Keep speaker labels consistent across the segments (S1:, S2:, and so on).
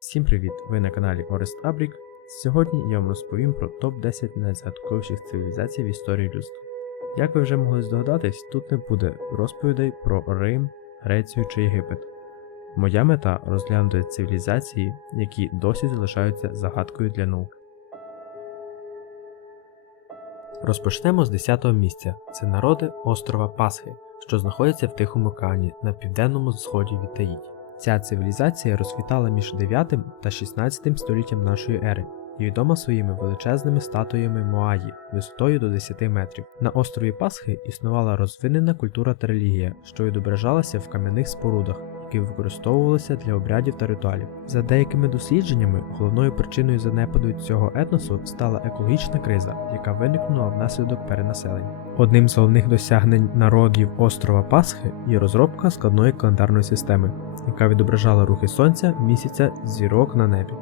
S1: Всім привіт! Ви на каналі Орест Абрік. Сьогодні я вам розповім про топ-10 найзагадковіших цивілізацій в історії людства. Як ви вже могли здогадатись, тут не буде розповідей про Рим, Грецію чи Єгипет. Моя мета розглянути цивілізації, які досі залишаються загадкою для науки. Розпочнемо з 10-го місця. Це народи острова Пасхи, що знаходяться в Тихому океані на південному сході від Таїті. Ця цивілізація розквітала між 9 та 16 століттям нашої ери і відома своїми величезними статуями Моаї висотою до 10 метрів. На острові Пасхи існувала розвинена культура та релігія, що відображалася в кам'яних спорудах, які використовувалися для обрядів та ритуалів. За деякими дослідженнями, головною причиною занепаду цього етносу стала екологічна криза, яка виникнула внаслідок перенаселення. Одним з головних досягнень народів острова Пасхи є розробка складної календарної системи, яка відображала рухи сонця, місяця, зірок на небі.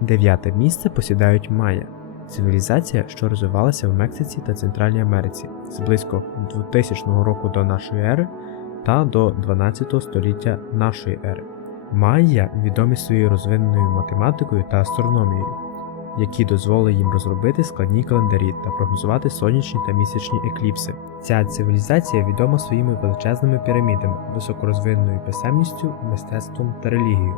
S1: Дев'яте місце посідають Майя цивілізація, що розвивалася в Мексиці та Центральній Америці з близько 2000 року до нашої ери та до 12 століття нашої ери. Майя відомі своєю розвиненою математикою та астрономією, які дозволили їм розробити складні календарі та прогнозувати сонячні та місячні екліпси. Ця цивілізація відома своїми величезними пірамідами, високорозвиненою писемністю, мистецтвом та релігією.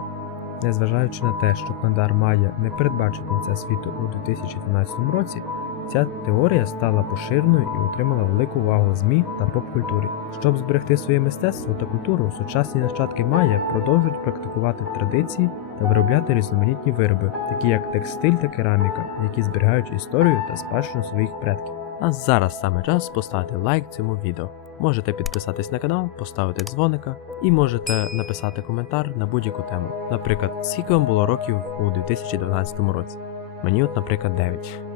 S1: Незважаючи на те, що календар Майя не передбачив кінця світу у 2012 році, ця теорія стала поширеною і отримала велику увагу ЗМІ та поп-культурі. Щоб зберегти своє мистецтво та культуру, сучасні нащадки Майя продовжують практикувати традиції та виробляти різноманітні вироби, такі як текстиль та кераміка, які зберігають історію та спадщину своїх предків. А зараз саме час поставити лайк цьому відео. Можете підписатись на канал, поставити дзвоника і можете написати коментар на будь-яку тему. Наприклад, скільки вам було років у 2012 році. Мені от, наприклад, 9.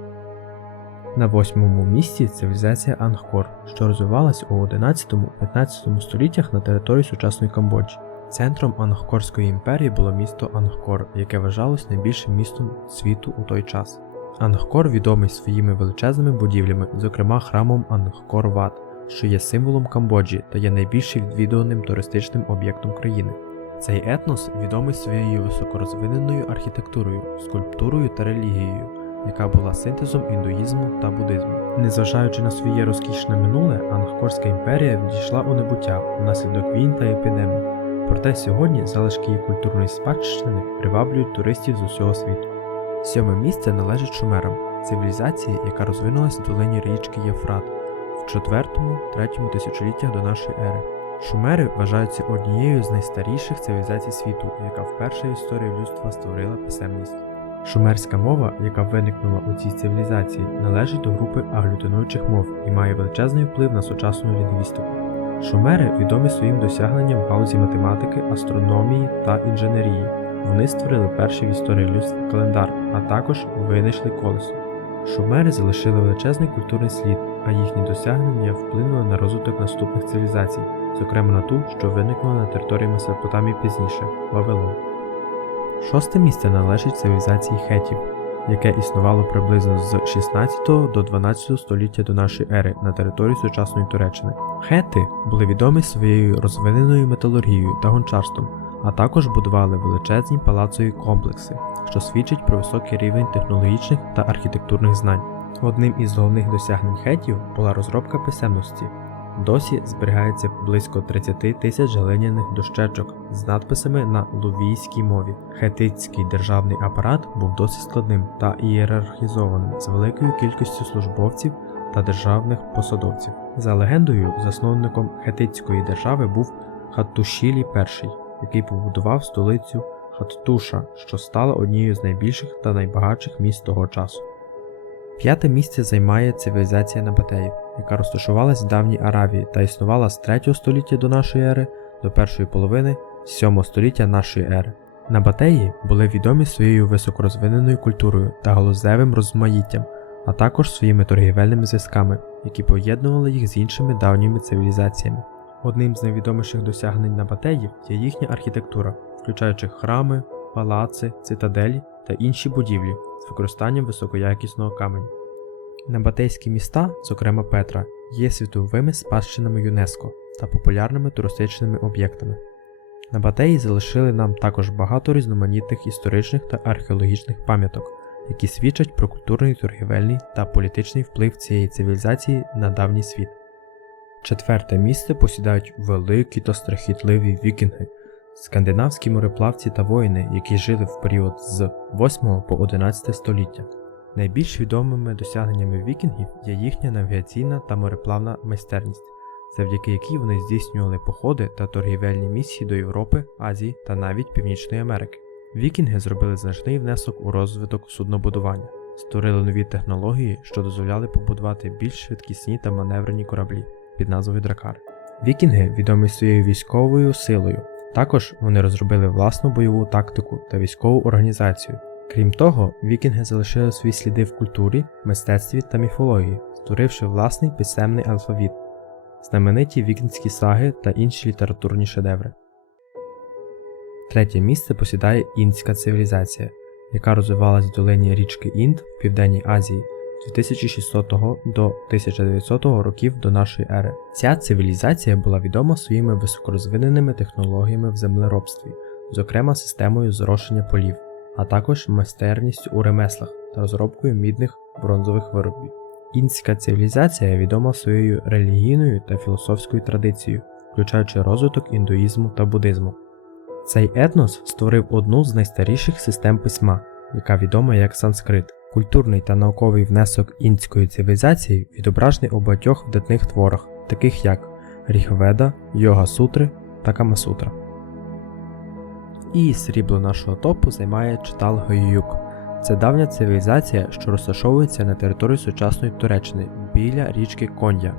S1: На восьмому місці цивілізація Ангкор, що розвивалась у 11-15 століттях на території сучасної Камбоджі. Центром Ангкорської імперії було місто Ангкор, яке вважалось найбільшим містом світу у той час. Ангкор відомий своїми величезними будівлями, зокрема храмом Ангкор Ват, що є символом Камбоджі та є найбільш відвідуваним туристичним об'єктом країни. Цей етнос відомий своєю високорозвиненою архітектурою, скульптурою та релігією, яка була синтезом індуїзму та буддизму. Незважаючи на своє розкішне минуле, Ангкорська імперія відійшла у небуття внаслідок війн та епідемій. Проте сьогодні залишки її культурної спадщини приваблюють туристів з усього світу. Сьоме місце належить шумерам, цивілізації, яка розвинулась в долині річки Єфрат в 4-3 тисячоліттях до нашої ери. Шумери вважаються однією з найстаріших цивілізацій світу, яка вперше в історії людства створила писемність. Шумерська мова, яка виникнула у цій цивілізації, належить до групи аглютинуючих мов і має величезний вплив на сучасну лінгвістику. Шумери відомі своїм досягненням в галузі математики, астрономії та інженерії. Вони створили перший в історії людства календар, а також винайшли колесо. Шумери залишили величезний культурний слід, а їхні досягнення вплинули на розвиток наступних цивілізацій, зокрема на ту, що виникла на території Месопотамії пізніше Вавилон. Шосте місце належить цивілізації хетів, яке існувало приблизно з 16 до 12 століття до нашої ери на території сучасної Туреччини. Хети були відомі своєю розвиненою металургією та гончарством, а також будували величезні палацові комплекси, що свідчить про високий рівень технологічних та архітектурних знань. Одним із головних досягнень хетів була розробка писемності. Досі зберігається близько 30 тисяч глиняних дощечок з надписами на лувійській мові. Хетитський державний апарат був досить складним та ієрархізованим з великою кількістю службовців та державних посадовців. За легендою, засновником хетитської держави був Хаттушілі І, який побудував столицю Хаттуша, що стала однією з найбільших та найбагатших міст того часу. П'яте місце займає цивілізація Набатеїв, яка розташувалась в давній Аравії та існувала з 3 століття до нашої ери до першої половини 7 століття нашої ери. Набатеї були відомі своєю високорозвиненою культурою та галузевим розмаїттям, а також своїми торгівельними зв'язками, які поєднували їх з іншими давніми цивілізаціями. Одним з найвідоміших досягнень Набатеїв є їхня архітектура, включаючи храми, палаци, цитаделі та інші будівлі з використанням високоякісного каменю. Набатейські міста, зокрема Петра, є світовими спадщинами ЮНЕСКО та популярними туристичними об'єктами. Набатеї залишили нам також багато різноманітних історичних та археологічних пам'яток, які свідчать про культурний, торгівельний та політичний вплив цієї цивілізації на давній світ. Четверте місце посідають великі та страхітливі вікінги, скандинавські мореплавці та воїни, які жили в період з 8 по 11 століття. Найбільш відомими досягненнями вікінгів є їхня навігаційна та мореплавна майстерність, завдяки якій вони здійснювали походи та торгівельні місії до Європи, Азії та навіть Північної Америки. Вікінги зробили значний внесок у розвиток суднобудування, створили нові технології, що дозволяли побудувати більш швидкісні та маневрені кораблі під назвою Дракар. Вікінги відомі своєю військовою силою. Також вони розробили власну бойову тактику та військову організацію. Крім того, вікінги залишили свої сліди в культурі, мистецтві та міфології, створивши власний писемний алфавіт, знамениті вікінські саги та інші літературні шедеври. Третє місце посідає інська цивілізація, яка розвивалась в долині річки Інд в Південній Азії з 2600 до 1900 років до нашої ери. Ця цивілізація була відома своїми високорозвиненими технологіями в землеробстві, зокрема системою зрошення полів, а також майстерністю у ремеслах та розробкою мідних бронзових виробів. Інська цивілізація відома своєю релігійною та філософською традицією, включаючи розвиток індуїзму та буддизму. Цей етнос створив одну з найстаріших систем письма, яка відома як санскрит. Культурний та науковий внесок інської цивілізації відображений у багатьох видатних творах, таких як Рігведа, Йога Сутри та Камасутра. І срібло нашого топу займає Читал Гаюк. Це давня цивілізація, що розташовується на території сучасної Туреччини біля річки Кондя.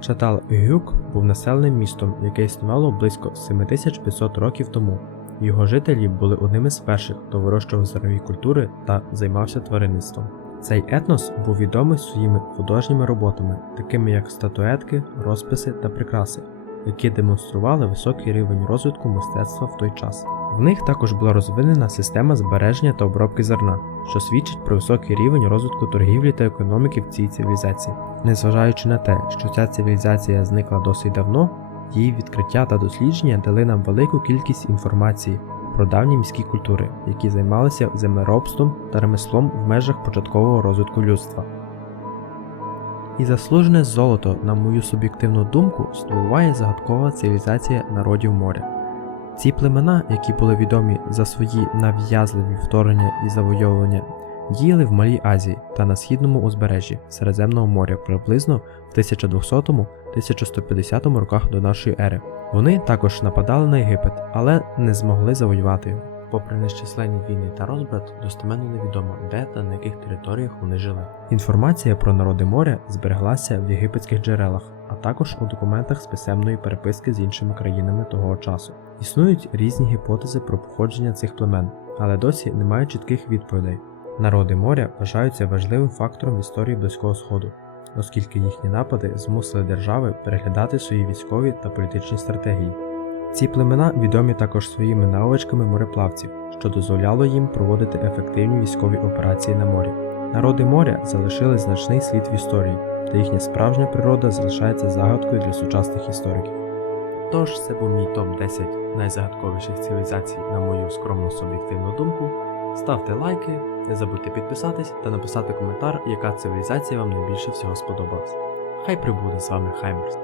S1: Чатал Гюк був населеним містом, яке існувало близько 7500 років тому. Його жителі були одними з перших, хто вирощував зернові культури та займався тваринництвом. Цей етнос був відомий своїми художніми роботами, такими як статуетки, розписи та прикраси, які демонстрували високий рівень розвитку мистецтва в той час. В них також була розвинена система збереження та обробки зерна, що свідчить про високий рівень розвитку торгівлі та економіки в цій цивілізації. Незважаючи на те, що ця цивілізація зникла досить давно, її відкриття та дослідження дали нам велику кількість інформації про давні міські культури, які займалися землеробством та ремеслом в межах початкового розвитку людства. І заслужене золото, на мою суб'єктивну думку, здобуває загадкова цивілізація народів моря. Ці племена, які були відомі за свої нав'язливі вторгнення і завойовування, діяли в Малій Азії та на східному узбережжі Середземного моря приблизно в 1200-1150 роках до нашої ери. Вони також нападали на Єгипет, але не змогли завоювати його. Попри нещисленні війни та розбрат, достеменно невідомо, де та на яких територіях вони жили. Інформація про народи моря збереглася в єгипетських джерелах, а також у документах з писемної переписки з іншими країнами того часу. Існують різні гіпотези про походження цих племен, але досі немає чітких відповідей. Народи моря вважаються важливим фактором історії Близького Сходу, оскільки їхні напади змусили держави переглядати свої військові та політичні стратегії. Ці племена відомі також своїми навичками мореплавців, що дозволяло їм проводити ефективні військові операції на морі. Народи моря залишили значний слід в історії, та їхня справжня природа залишається загадкою для сучасних істориків. Тож це був мій топ-10 найзагадковіших цивілізацій, на мою скромну суб'єктивну думку. Ставте лайки, не забудьте підписатись та написати коментар, яка цивілізація вам найбільше всього сподобалась. Хай прибуде з вами Хаймерс.